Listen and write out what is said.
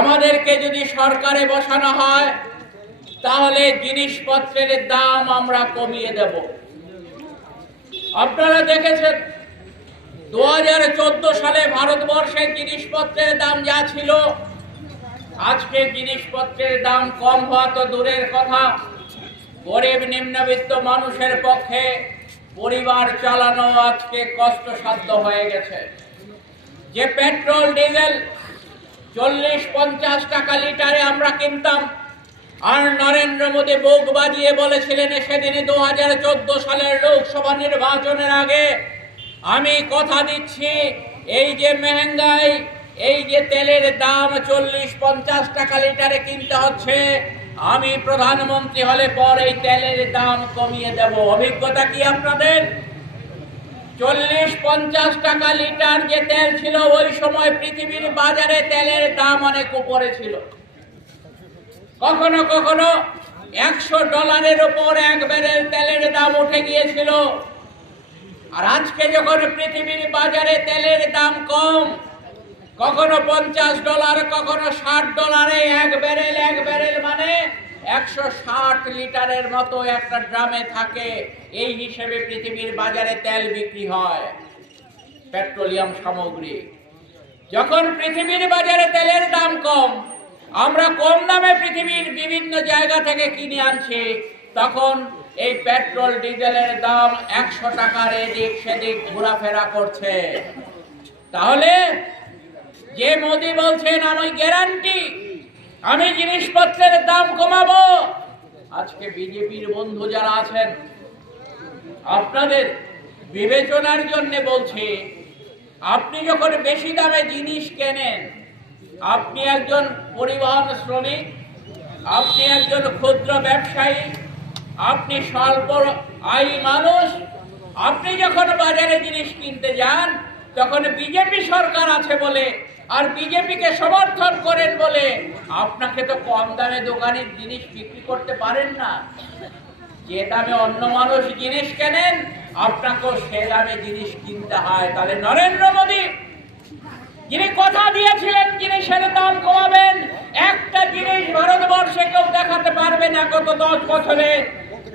আমাদেরকে যদি সরকারে বসানো হয়, তাহলে জিনিসপত্রের দাম আমরা কমিয়ে দেব। আপনারা দেখেছেন, দু হাজার চোদ্দ সালে ভারতবর্ষের জিনিসপত্রের দাম যা ছিল, আজকে জিনিসপত্রের দাম কম হওয়া তো দূরের কথা। গরিব নিম্নবিত্ত মানুষের পক্ষে পরিবার চালানো আজকে কষ্টসাধ্য হয়ে গেছে। যে পেট্রোল, ডিজেল চল্লিশ পঞ্চাশ টাকা লিটারে আমরা কিনতাম। আর নরেন্দ্র মোদী বুক বাজিয়ে বলেছিলেন, সেদিন দু হাজার চোদ্দ সালের লোকসভা নির্বাচনের আগে আমি কথা দিচ্ছি, এই যে মেহেঙ্গাই এই যে তেলের দাম চল্লিশ পঞ্চাশ টাকা লিটারে কিনতে হচ্ছে, আমি প্রধানমন্ত্রী হলে পর এই তেলের দাম কমিয়ে দেব। অভিজ্ঞতা কি আপনাদের? চল্লিশ পঞ্চাশ টাকা লিটার যে তেল ছিল, ওই সময় পৃথিবীর বাজারে তেলের দাম অনেক উপরে ছিল। কখনো কখনো একশো ডলারের ওপর এক ব্যারেল তেলের দাম উঠে গিয়েছিল। আর আজকে যখন পৃথিবীর বাজারে তেলের দাম কম, কখনো পঞ্চাশ ডলার, কখনো ষাট ডলারে এক ব্যারেল এক ব্যারেল একশো ষাট লিটারের মতো একটা ড্রামে থাকে, এই হিসেবে পৃথিবীর বাজারে তেল বিক্রি হয়, পেট্রোলিয়াম সামগ্রী। যখন পৃথিবীর বাজারে তেলের দাম কম, আমরা কম দামে পৃথিবীর বিভিন্ন জায়গা থেকে কিনে আনছি, তখন এই পেট্রোল, ডিজেলের দাম একশো টাকার এদিক সেদিক ঘোরাফেরা করছে। তাহলে যে মোদি বলছেন, আমি গ্যারান্টি আমি জিনিসপত্রের দাম কমাবো। আজকে বিজেপির বন্ধু যারা আছেন, আপনাদের বিবেচনার জন্য বলছি, আপনি যখন বেশি দামে জিনিস কেনেন, আপনি একজন পরিবহন শ্রমিক, আপনি একজন ক্ষুদ্র ব্যবসায়ী, আপনি স্বল্প আয় মানুষ, আপনি যখন বাজারে জিনিস কিনতে যান, তখন বিজেপি সরকার আছে বলে আর বিজেপিকে সমর্থন করেন বলে আপনাকে তো কম দামে দোকানের জিনিস বিক্রি করতে পারেন না। যে দামে অন্য মানুষ জিনিস কেনেন, আপনাকেও সে দামে জিনিস কিনতে হয়। তাহলে নরেন্দ্র মোদী, যিনি কথা দিয়েছিলেন জিনিসের দাম কমাবেন, একটা জিনিস ভারতবর্ষে কেউ দেখাতে পারবে না গত দশ বছরে।